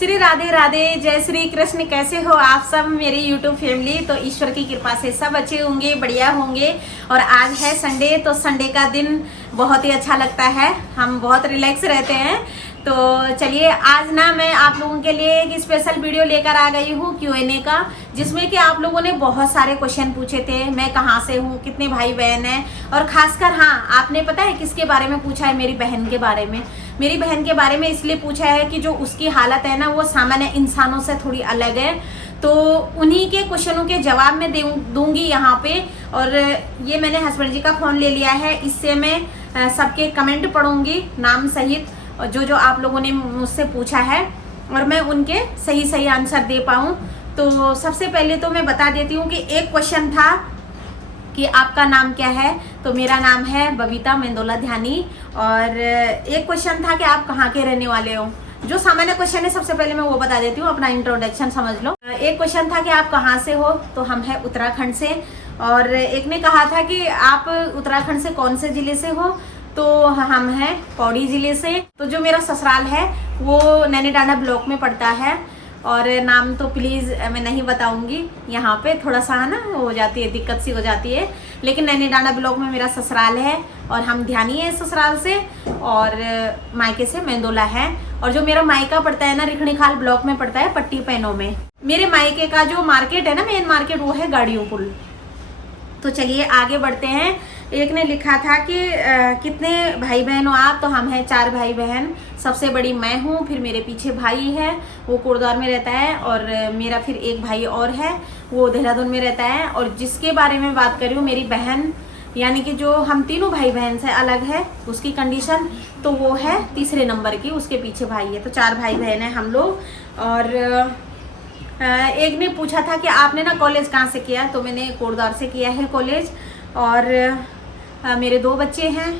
श्री राधे राधे, जय श्री कृष्ण। कैसे हो आप सब मेरी यूट्यूब फैमिली? तो ईश्वर की कृपा से सब अच्छे होंगे, बढ़िया होंगे। और आज है संडे, तो संडे का दिन बहुत ही अच्छा लगता है, हम बहुत रिलैक्स रहते हैं। तो चलिए आज ना मैं आप लोगों के लिए एक स्पेशल वीडियो लेकर आ गई हूँ Q&A का, जिसमें कि आप लोगों ने बहुत सारे क्वेश्चन पूछे थे। मैं कहाँ से हूँ, कितने भाई बहन हैं, और खासकर हाँ, आपने पता है किसके बारे में पूछा है? मेरी बहन के बारे में। मेरी बहन के बारे में इसलिए पूछा है कि जो उसकी हालत है ना, वो सामान्य इंसानों से थोड़ी अलग है। तो उन्हीं के क्वेश्चनों के जवाब मैं दूंगी यहाँ पे। और ये मैंने हस्बैंड जी का फ़ोन ले लिया है, इससे मैं सबके कमेंट पढ़ूंगी नाम सहित, और जो आप लोगों ने मुझसे पूछा है, और मैं उनके सही सही आंसर दे पाऊँ। तो सबसे पहले तो मैं बता देती हूँ कि एक क्वेश्चन था कि आपका नाम क्या है। तो मेरा नाम है बबीता मेंदोला ध्यानी। और एक क्वेश्चन था कि आप कहाँ के रहने वाले हो। जो सामान्य क्वेश्चन है सबसे पहले मैं वो बता देती हूँ, अपना इंट्रोडक्शन समझ लो। एक क्वेश्चन था कि आप कहाँ से हो, तो हम हैं उत्तराखंड से। और एक ने कहा था कि आप उत्तराखंड से कौन से जिले से हो, तो हम हैं पौड़ी जिले से। तो जो मेरा ससुराल है वो नैनीडांडा ब्लॉक में पड़ता है, और नाम तो प्लीज़ मैं नहीं बताऊंगी, यहाँ पे थोड़ा सा है ना हो जाती है, दिक्कत सी हो जाती है। लेकिन नैनीडांडा ब्लॉक में मेरा ससुराल है, और हम ध्यानी है ससुराल से, और मायके से मेंदोला है। और जो मेरा मायका पड़ता है ना, रिखणीखाल ब्लॉक में पड़ता है, पट्टी पैनों में। मेरे मायके का जो मार्केट है ना, मेन मार्केट, वो है गाड़ियों पुल। तो चलिए आगे बढ़ते हैं। एक ने लिखा था कि कितने भाई बहन हो आप, तो हम हैं 4 भाई बहन। सबसे बड़ी मैं हूँ, फिर मेरे पीछे भाई है, वो कोटद्वार में रहता है, और मेरा फिर एक भाई और है, वो देहरादून में रहता है। और जिसके बारे में बात कर रही हूँ, मेरी बहन, यानी कि जो हम तीनों भाई बहन से अलग है उसकी कंडीशन, तो वो है 3रे नंबर की, उसके पीछे भाई है। तो 4 भाई बहन हैं हम लोग। और एक ने पूछा था कि आपने ना कॉलेज कहाँ से किया, तो मैंने कोटद्वार से किया है कॉलेज। और मेरे 2 बच्चे हैं।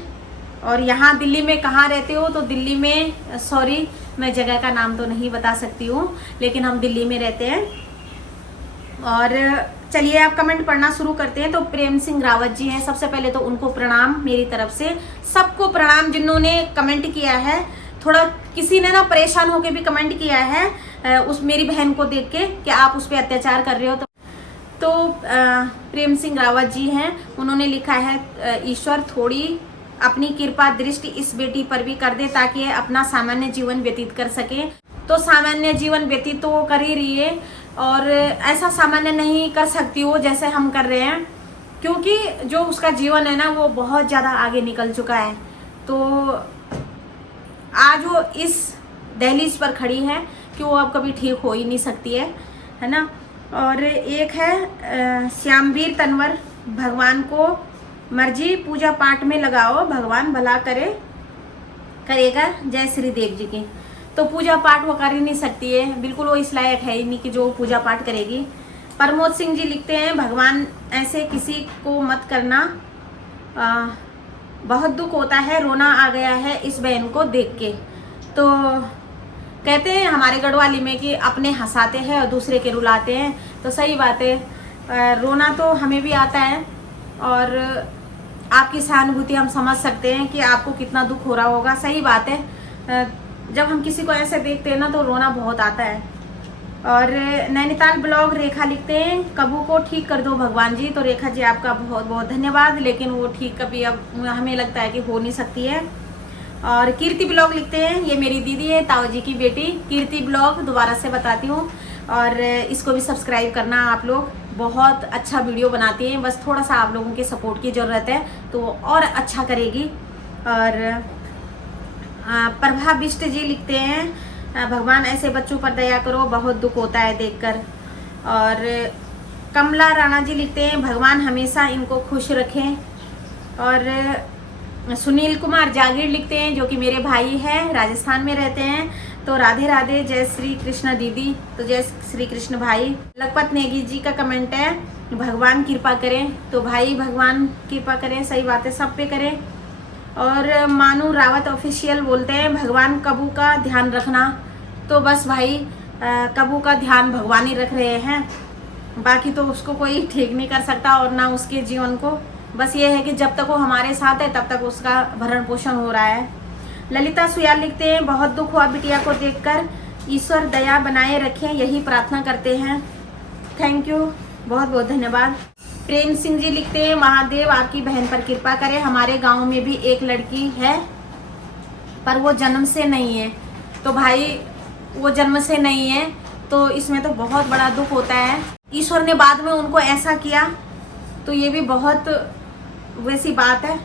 और यहाँ दिल्ली में कहाँ रहते हो, तो दिल्ली में, सॉरी मैं जगह का नाम तो नहीं बता सकती हूँ, लेकिन हम दिल्ली में रहते हैं। और चलिए आप कमेंट पढ़ना शुरू करते हैं। तो प्रेम सिंह रावत जी हैं, सबसे पहले तो उनको प्रणाम मेरी तरफ से, सबको प्रणाम जिन्होंने कमेंट किया है। थोड़ा किसी ने ना परेशान होकर भी कमेंट किया है उस मेरी बहन को देख के कि आप उस पर अत्याचार कर रहे हो। तो प्रेम सिंह रावत जी हैं, उन्होंने लिखा है ईश्वर थोड़ी अपनी कृपा दृष्टि इस बेटी पर भी कर दे, ताकि अपना सामान्य जीवन व्यतीत कर सके। तो सामान्य जीवन व्यतीत तो वो कर ही रही है, और ऐसा सामान्य नहीं कर सकती वो जैसे हम कर रहे हैं, क्योंकि जो उसका जीवन है ना, वो बहुत ज़्यादा आगे निकल चुका है। तो आज वो इस दहलीज पर खड़ी है कि वो अब कभी ठीक हो ही नहीं सकती है ना। और एक है श्यामवीर तनवर, भगवान को मर्जी पूजा पाठ में लगाओ, भगवान भला करेगा, जय श्री देव जी की। तो पूजा पाठ वो कर ही नहीं सकती है, बिल्कुल वो इस लायक है ही नहीं कि जो पूजा पाठ करेगी। प्रमोद सिंह जी लिखते हैं, भगवान ऐसे किसी को मत करना, बहुत दुख होता है, रोना आ गया है इस बहन को देख के। तो कहते हैं हमारे गढ़वाली में कि अपने हंसाते हैं और दूसरे के रुलाते हैं। तो सही बात है, रोना तो हमें भी आता है, और आपकी सहानुभूति हम समझ सकते हैं कि आपको कितना दुख हो रहा होगा। सही बात है, जब हम किसी को ऐसे देखते हैं ना, तो रोना बहुत आता है। और नैनीताल ब्लॉग रेखा लिखते हैं, कबू को ठीक कर दो भगवान जी। तो रेखा जी आपका बहुत बहुत धन्यवाद, लेकिन वो ठीक कभी अब हमें लगता है कि हो नहीं सकती है। और कीर्ति ब्लॉग लिखते हैं, ये मेरी दीदी है, ताऊ जी की बेटी कीर्ति ब्लॉग, दोबारा से बताती हूँ। और इसको भी सब्सक्राइब करना आप लोग, बहुत अच्छा वीडियो बनाती हैं, बस थोड़ा सा आप लोगों के सपोर्ट की ज़रूरत है, तो और अच्छा करेगी। और प्रभा बिष्ट जी लिखते हैं, भगवान ऐसे बच्चों पर दया करो, बहुत दुख होता है देखकर। और कमला राणा जी लिखते हैं, भगवान हमेशा इनको खुश रखें। और सुनील कुमार जागीर लिखते हैं, जो कि मेरे भाई हैं, राजस्थान में रहते हैं। तो राधे राधे, जय श्री कृष्ण दीदी। तो जय श्री कृष्ण भाई। लखपत नेगी जी का कमेंट है, भगवान कृपा करें। तो भाई भगवान कृपा करें, सही बात है, सब पे करें। और मानू रावत ऑफिशियल बोलते हैं, भगवान कबू का ध्यान रखना। तो बस भाई कबू का ध्यान भगवान ही रख रहे हैं, बाकी तो उसको कोई ठीक नहीं कर सकता, और ना उसके जीवन को। बस ये है कि जब तक वो हमारे साथ है तब तक उसका भरण पोषण हो रहा है। ललिता सुयाल लिखते हैं, बहुत दुख हुआ बिटिया को देखकर, ईश्वर दया बनाए रखें, यही प्रार्थना करते हैं। थैंक यू, बहुत बहुत धन्यवाद। प्रेम सिंह जी लिखते हैं, महादेव आपकी बहन पर कृपा करें। हमारे गांव में भी एक लड़की है पर वो जन्म से नहीं है। तो भाई वो जन्म से नहीं है तो इसमें तो बहुत बड़ा दुख होता है। ईश्वर ने बाद में उनको ऐसा किया तो ये भी बहुत वैसी बात है।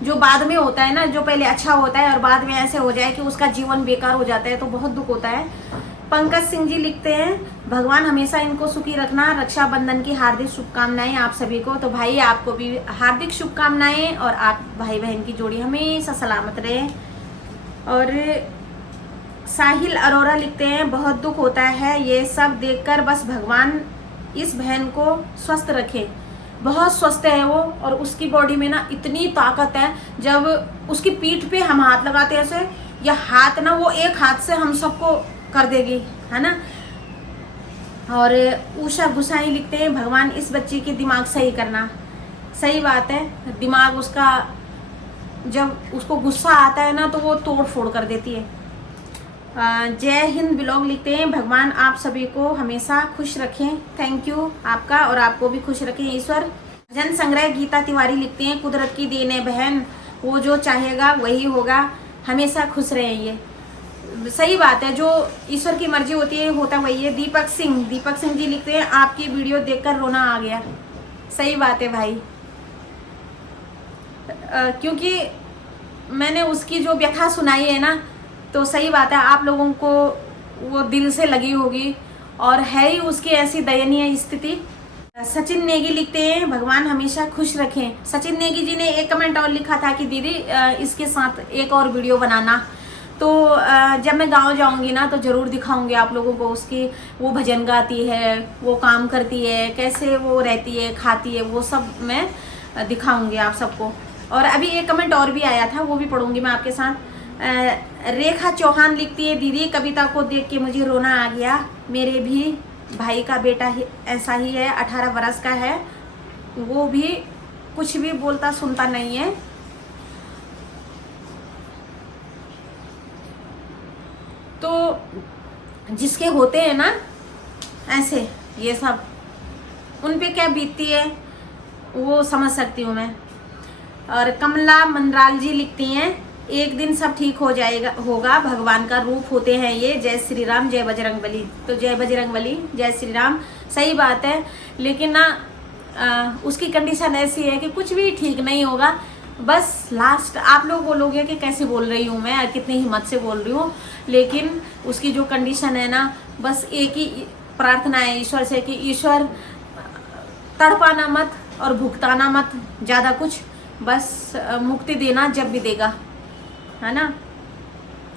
जो बाद में होता है ना, जो पहले अच्छा होता है और बाद में ऐसे हो जाए कि उसका जीवन बेकार हो जाता है तो बहुत दुख होता है। पंकज सिंह जी लिखते हैं, भगवान हमेशा इनको सुखी रखना, रक्षाबंधन की हार्दिक शुभकामनाएं आप सभी को। तो भाई आपको भी हार्दिक शुभकामनाएं और आप भाई बहन की जोड़ी हमेशा सलामत रहे। और साहिल अरोरा लिखते हैं, बहुत दुख होता है ये सब देखकर, बस भगवान इस बहन को स्वस्थ रखे। बहुत स्वस्थ है वो और उसकी बॉडी में ना इतनी ताकत है, जब उसकी पीठ पे हम हाथ लगाते हैं ऐसे, या हाथ ना वो एक हाथ से हम सबको कर देगी, है ना। और उषा गुसाई लिखते हैं, भगवान इस बच्चे की दिमाग सही करना। सही बात है, दिमाग उसका जब उसको गुस्सा आता है ना तो वो तोड़ फोड़ कर देती है। जय हिंद ब्लॉग लिखते हैं, भगवान आप सभी को हमेशा खुश रखें। थैंक यू आपका, और आपको भी खुश रखें ईश्वर। जन संग्रह गीता तिवारी लिखते हैं, कुदरत की देन है बहन, वो जो चाहेगा वही होगा, हमेशा खुश रहें। ये सही बात है, जो ईश्वर की मर्जी होती है होता वही है। दीपक सिंह जी लिखते हैं, आपकी वीडियो देखकर रोना आ गया। सही बात है भाई, क्योंकि मैंने उसकी जो व्यथा सुनाई है ना, तो सही बात है आप लोगों को वो दिल से लगी होगी, और है ही उसकी ऐसी दयनीय स्थिति। सचिन नेगी लिखते हैं, भगवान हमेशा खुश रखें। सचिन नेगी जी ने एक कमेंट और लिखा था कि दीदी इसके साथ एक और वीडियो बनाना। तो जब मैं गांव जाऊंगी ना तो ज़रूर दिखाऊंगी आप लोगों को उसकी, वो भजन गाती है, वो काम करती है, कैसे वो रहती है, खाती है, वो सब मैं दिखाऊंगी आप सबको। और अभी एक कमेंट और भी आया था, वो भी पढ़ूंगी मैं आपके साथ। रेखा चौहान लिखती है, दीदी कविता को देख के मुझे रोना आ गया। मेरे भी भाई का बेटा ऐसा ही है, 18 वर्ष का है, वो भी कुछ भी बोलता सुनता नहीं है। तो जिसके होते हैं ना ऐसे ये सब, उन पे क्या बीतती है वो समझ सकती हूँ मैं। और कमला मंदराल जी लिखती हैं, एक दिन सब ठीक हो जाएगा, होगा, भगवान का रूप होते हैं ये। जय श्री राम, जय बजरंगबली। तो जय बजरंगबली, जय श्री राम। सही बात है, लेकिन ना उसकी कंडीशन ऐसी है कि कुछ भी ठीक नहीं होगा। बस लास्ट आप लोग बोलोगे कि कैसे बोल रही हूँ मैं, कितनी हिम्मत से बोल रही हूँ, लेकिन उसकी जो कंडीशन है ना, बस एक ही प्रार्थना है ईश्वर से कि ईश्वर तड़पाना मत और भुगताना मत ज़्यादा कुछ, बस मुक्ति देना जब भी देगा, है ना।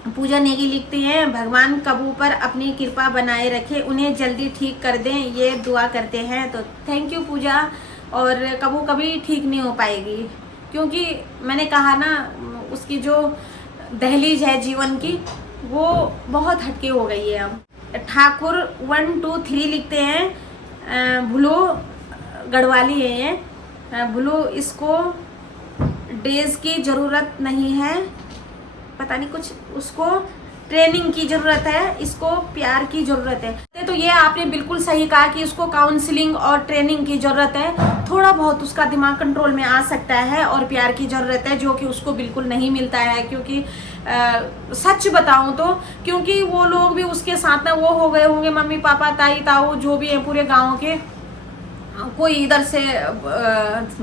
पूजा नेगी लिखती हैं, भगवान कबू पर अपनी कृपा बनाए रखे, उन्हें जल्दी ठीक कर दें, ये दुआ करते हैं। तो थैंक यू पूजा। और कबू कभी ठीक नहीं हो पाएगी, क्योंकि मैंने कहा ना उसकी जो दहलीज है जीवन की वो बहुत हटके हो गई है अब। ठाकुर 1 2 3 लिखते हैं, भूलो गढ़वाली है ये, भूलो इसको डेज की ज़रूरत नहीं है, पता नहीं कुछ, उसको ट्रेनिंग की ज़रूरत है, इसको प्यार की ज़रूरत है। तो ये आपने बिल्कुल सही कहा कि उसको काउंसलिंग और ट्रेनिंग की ज़रूरत है। थोड़ा बहुत उसका दिमाग कंट्रोल में आ सकता है और प्यार की ज़रूरत है, जो कि उसको बिल्कुल नहीं मिलता है। क्योंकि सच बताऊं तो, क्योंकि वो लोग भी उसके साथ ना वो हो गए होंगे, मम्मी पापा ताई ताऊ जो भी है पूरे गाँव के, कोई इधर से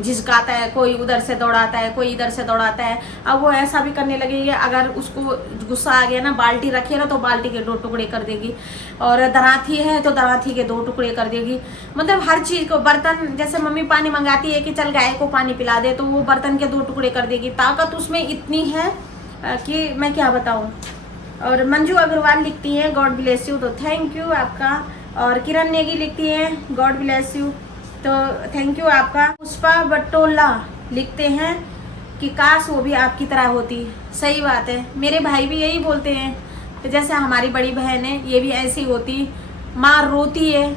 झिझकाता है, कोई उधर से दौड़ाता है, कोई इधर से दौड़ाता है। अब वो ऐसा भी करने लगेगी, अगर उसको गुस्सा आ गया ना, बाल्टी रखी है ना तो बाल्टी के 2 टुकड़े कर देगी, और दराती है तो दराती के 2 टुकड़े कर देगी। मतलब हर चीज़ को, बर्तन जैसे मम्मी पानी मंगाती है कि चल गाय को पानी पिला दे, तो वो बर्तन के 2 टुकड़े कर देगी। ताकत उसमें इतनी है कि मैं क्या बताऊँ। और मंजू अग्रवाल लिखती हैं, गॉड ब्लेस यू। तो थैंक यू आपका। और किरण नेगी लिखती हैं, गॉड ब्लेस यू। तो थैंक यू आपका। पुष्पा बटोला लिखते हैं कि काश वो भी आपकी तरह होती। सही बात है, मेरे भाई भी यही बोलते हैं, तो जैसे हमारी बड़ी बहन है ये भी ऐसी होती, माँ रोती है,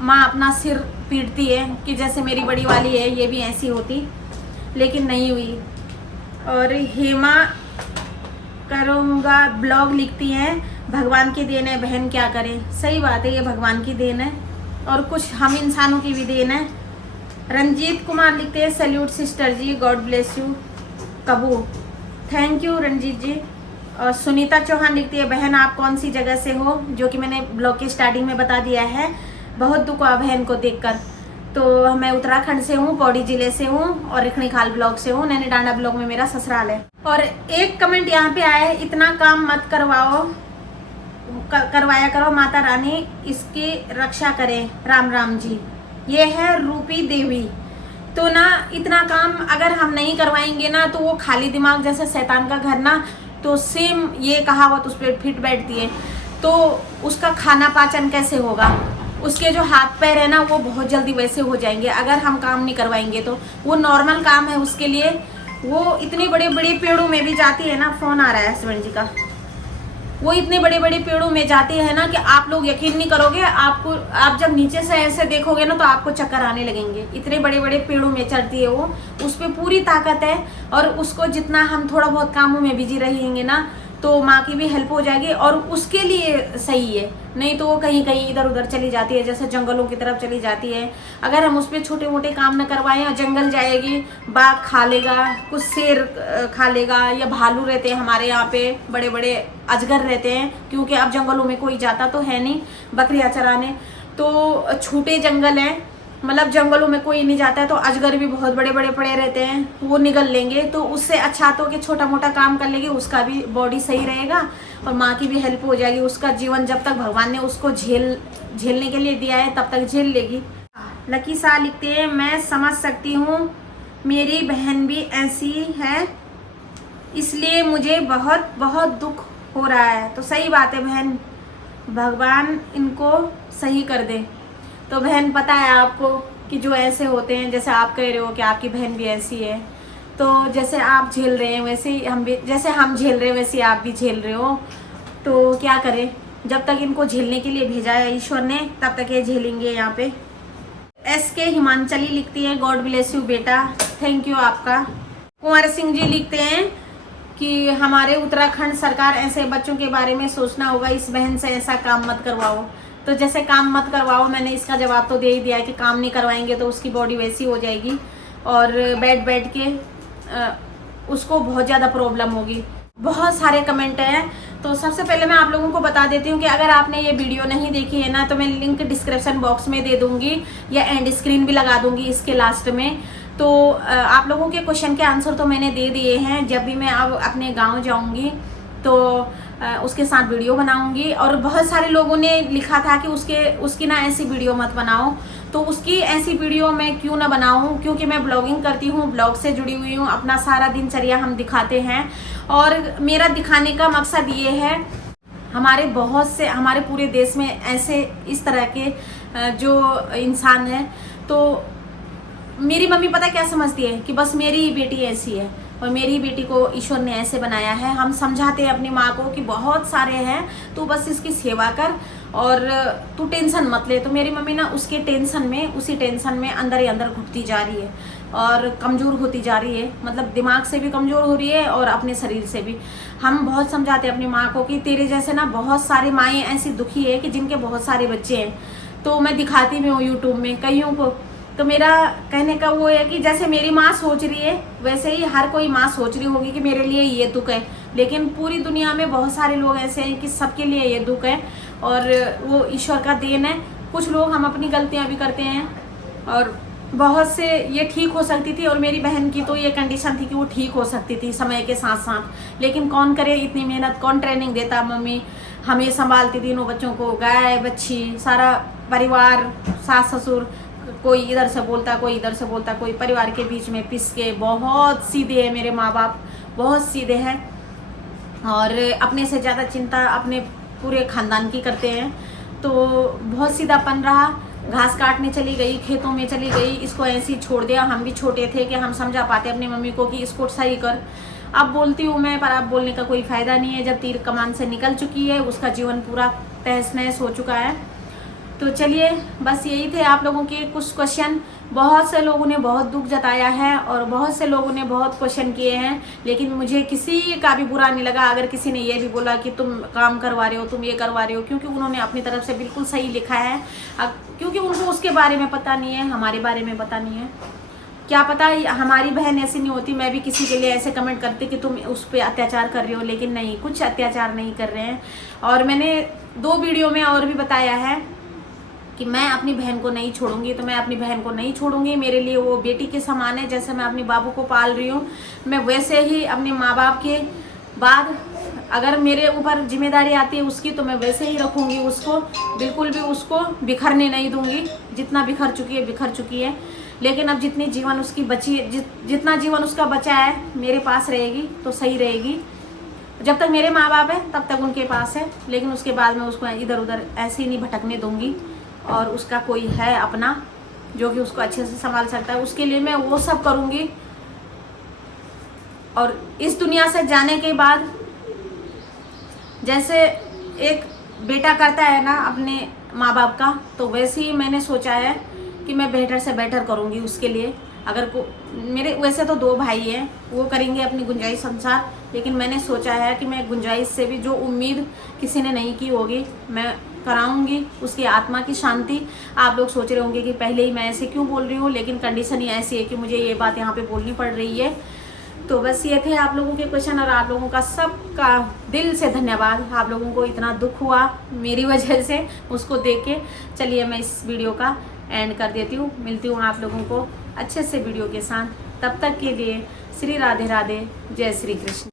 माँ अपना सिर पीटती है कि जैसे मेरी बड़ी वाली है ये भी ऐसी होती, लेकिन नहीं हुई। और हेमा करूँगा ब्लॉग लिखती हैं, भगवान की देन है, बहन क्या करे। सही बात है, ये भगवान की देन है और कुछ हम इंसानों की भी देन है। रंजीत कुमार लिखते हैं salute sister ji, God bless you कबू। Thank you Ranjit ji. और सुनीता चौहान लिखती है बहन आप कौन सी जगह से हो, जो कि मैंने ब्लॉग के स्टार्टिंग में बता दिया है। बहुत दुख हुआ बहन को देखकर। तो मैं उत्तराखंड से हूँ, पौड़ी जिले से हूँ और रिखणी खाल ब्लॉक से हूँ। नैनी डांडा ब्लॉक में मेरा ससुराल है। और एक कमेंट यहाँ पे आया है, इतना काम मत करवाओ, करवाया करो, माता रानी इसकी रक्षा करे, राम राम जी। ये है रूपी देवी। तो ना इतना काम अगर हम नहीं करवाएंगे ना तो वो खाली दिमाग जैसे शैतान का घर ना, तो सेम ये कहावत उस पर फिट बैठती है। तो उसका खाना पाचन कैसे होगा, उसके जो हाथ पैर है ना वो बहुत जल्दी वैसे हो जाएंगे अगर हम काम नहीं करवाएंगे। तो वो नॉर्मल काम है उसके लिए। वो इतने बड़े बड़े पेड़ों में भी जाती है ना, फोन आ रहा है हस्बैंड जी का, वो इतने बड़े बड़े पेड़ों में जाते हैं ना कि आप लोग यकीन नहीं करोगे। आपको आप जब नीचे से ऐसे देखोगे ना तो आपको चक्कर आने लगेंगे। इतने बड़े बड़े पेड़ों में चढ़ती है वो, उस पर पूरी ताकत है। और उसको जितना हम थोड़ा बहुत कामों में बिजी रहेंगे ना तो माँ की भी हेल्प हो जाएगी और उसके लिए सही है। नहीं तो वो कहीं कहीं इधर उधर चली जाती है, जैसे जंगलों की तरफ चली जाती है। अगर हम उस पर छोटे मोटे काम न करवाएं, जंगल जाएगी, बाघ खा लेगा, कुछ शेर खा लेगा, या भालू रहते हैं हमारे यहाँ पे, बड़े बड़े अजगर रहते हैं, क्योंकि अब जंगलों में कोई जाता तो है नहीं बकरियाँ चराने। तो छोटे जंगल हैं, मतलब जंगलों में कोई नहीं जाता है, तो अजगर भी बहुत बड़े बड़े पड़े रहते हैं, वो निगल लेंगे। तो उससे अच्छा तो कि छोटा मोटा काम कर लेगी, उसका भी बॉडी सही रहेगा और माँ की भी हेल्प हो जाएगी। उसका जीवन जब तक भगवान ने उसको झेलने के लिए दिया है तब तक झेल लेगी। लकी शाह लिखते हैं मैं समझ सकती हूँ, मेरी बहन भी ऐसी है, इसलिए मुझे बहुत बहुत दुख हो रहा है। तो सही बात है बहन, भगवान इनको सही कर दे। तो बहन पता है आपको कि जो ऐसे होते हैं, जैसे आप कह रहे हो कि आपकी बहन भी ऐसी है, तो जैसे आप झेल रहे हैं वैसे ही हम भी, जैसे हम झेल रहे हैं वैसे आप भी झेल रहे हो। तो क्या करें, जब तक इनको झेलने के लिए भेजा है ईश्वर ने तब तक ये झेलेंगे। यहाँ पे SK हिमांचली लिखती है गॉड ब्लेस यू बेटा, थैंक यू आपका। कुंवर सिंह जी लिखते हैं कि हमारे उत्तराखंड सरकार ऐसे बच्चों के बारे में सोचना होगा, इस बहन से ऐसा काम मत करवाओ। तो जैसे काम मत करवाओ, मैंने इसका जवाब तो दे ही दिया है कि काम नहीं करवाएंगे तो उसकी बॉडी वैसी हो जाएगी और बैठ के उसको बहुत ज़्यादा प्रॉब्लम होगी। बहुत सारे कमेंट हैं। तो सबसे पहले मैं आप लोगों को बता देती हूँ कि अगर आपने ये वीडियो नहीं देखी है ना तो मैं लिंक डिस्क्रिप्शन बॉक्स में दे दूँगी या एंड स्क्रीन भी लगा दूँगी इसके लास्ट में। तो आप लोगों के क्वेश्चन के आंसर तो मैंने दे दिए हैं। जब भी मैं अब अपने गाँव जाऊँगी तो उसके साथ वीडियो बनाऊंगी। और बहुत सारे लोगों ने लिखा था कि उसकी ना ऐसी वीडियो मत बनाओ, तो उसकी ऐसी वीडियो मैं क्यों ना बनाऊं, क्योंकि मैं ब्लॉगिंग करती हूँ, ब्लॉग से जुड़ी हुई हूँ, अपना सारा दिनचर्या हम दिखाते हैं। और मेरा दिखाने का मकसद ये है, हमारे पूरे देश में ऐसे इस तरह के जो इंसान है। तो मेरी मम्मी पता क्या समझती है कि बस मेरी ही बेटी ऐसी है और मेरी बेटी को ईश्वर ने ऐसे बनाया है। हम समझाते हैं अपनी माँ को कि बहुत सारे हैं, तू बस इसकी सेवा कर और तू टेंशन मत ले। तो मेरी मम्मी ना उसी टेंशन में अंदर ही अंदर घुटती जा रही है और कमज़ोर होती जा रही है, मतलब दिमाग से भी कमज़ोर हो रही है और अपने शरीर से भी। हम बहुत समझाते हैं अपनी माँ को कि तेरे जैसे ना बहुत सारी माएँ ऐसी दुखी है कि जिनके बहुत सारे बच्चे हैं। तो मैं दिखाती भी हूँ यूट्यूब में कईयों को। तो मेरा कहने का वो है कि जैसे मेरी माँ सोच रही है वैसे ही हर कोई माँ सोच रही होगी कि मेरे लिए ये दुख है। लेकिन पूरी दुनिया में बहुत सारे लोग ऐसे हैं कि सबके लिए ये दुख है और वो ईश्वर का देन है। कुछ लोग हम अपनी गलतियाँ भी करते हैं और बहुत से ये ठीक हो सकती थी। और मेरी बहन की तो ये कंडीशन थी कि वो ठीक हो सकती थी समय के साथ साथ, लेकिन कौन करे इतनी मेहनत, कौन ट्रेनिंग देता। मम्मी हमें संभालती, तीनों बच्चों को, गाय बच्ची, सारा परिवार, सास ससुर, कोई इधर से बोलता कोई इधर से बोलता, कोई परिवार के बीच में पिस के। बहुत सीधे हैं मेरे माँ बाप, बहुत सीधे हैं और अपने से ज़्यादा चिंता अपने पूरे खानदान की करते हैं। तो बहुत सीधापन रहा। घास काटने चली गई, खेतों में चली गई, इसको ऐसे ही छोड़ दिया। हम भी छोटे थे कि हम समझा पाते अपनी मम्मी को कि इसको सही कर। अब बोलती हूँ मैं, पर अब बोलने का कोई फ़ायदा नहीं है। जब तीर कमान से निकल चुकी है, उसका जीवन पूरा तहस नहस हो चुका है। तो चलिए, बस यही थे आप लोगों के कुछ क्वेश्चन। बहुत से लोगों ने बहुत दुख जताया है और बहुत से लोगों ने बहुत क्वेश्चन किए हैं, लेकिन मुझे किसी का भी बुरा नहीं लगा अगर किसी ने ये भी बोला कि तुम काम करवा रहे हो, तुम ये करवा रहे हो, क्योंकि उन्होंने अपनी तरफ से बिल्कुल सही लिखा है। क्योंकि उनको उसके बारे में पता नहीं है, हमारे बारे में पता नहीं है। क्या पता हमारी बहन ऐसी नहीं होती, मैं भी किसी के लिए ऐसे कमेंट करती कि तुम उस पर अत्याचार कर रहे हो, लेकिन नहीं, कुछ अत्याचार नहीं कर रहे हैं। और मैंने 2 वीडियो में और भी बताया है कि मैं अपनी बहन को नहीं छोड़ूंगी, तो मैं अपनी बहन को नहीं छोड़ूंगी। मेरे लिए वो बेटी के समान है। जैसे मैं अपनी बाबू को पाल रही हूँ, मैं वैसे ही अपने माँ बाप के बाद अगर मेरे ऊपर जिम्मेदारी आती है उसकी, तो मैं वैसे ही रखूंगी उसको। बिल्कुल भी उसको बिखरने नहीं दूंगी। जितना बिखर चुकी है। लेकिन अब जितनी जीवन उसकी बची, जितना जीवन उसका बचा है, मेरे पास रहेगी तो सही रहेगी। जब तक मेरे माँ बाप है तब तक उनके पास है, लेकिन उसके बाद में उसको इधर उधर ऐसे ही नहीं भटकने दूंगी। और उसका कोई है अपना जो कि उसको अच्छे से संभाल सकता है, उसके लिए मैं वो सब करूँगी। और इस दुनिया से जाने के बाद जैसे एक बेटा करता है ना अपने माँ बाप का, तो वैसे ही मैंने सोचा है कि मैं बेटर से बेटर करूँगी उसके लिए। अगर मेरे वैसे तो 2 भाई हैं, वो करेंगे अपनी गुंजाइश अनुसार, लेकिन मैंने सोचा है कि मैं गुंजाइश से भी जो उम्मीद किसी ने नहीं की होगी, मैं कराऊंगी उसकी आत्मा की शांति। आप लोग सोच रहे होंगे कि पहले ही मैं ऐसे क्यों बोल रही हूँ, लेकिन कंडीशन ही ऐसी है कि मुझे ये बात यहाँ पे बोलनी पड़ रही है। तो बस ये थे आप लोगों के क्वेश्चन, और आप लोगों का सबका दिल से धन्यवाद। आप लोगों को इतना दुख हुआ मेरी वजह से, उसको देख के। चलिए, मैं इस वीडियो का एंड कर देती हूँ। मिलती हूँ आप लोगों को अच्छे से वीडियो के साथ। तब तक के लिए श्री राधे राधे, जय श्री कृष्ण।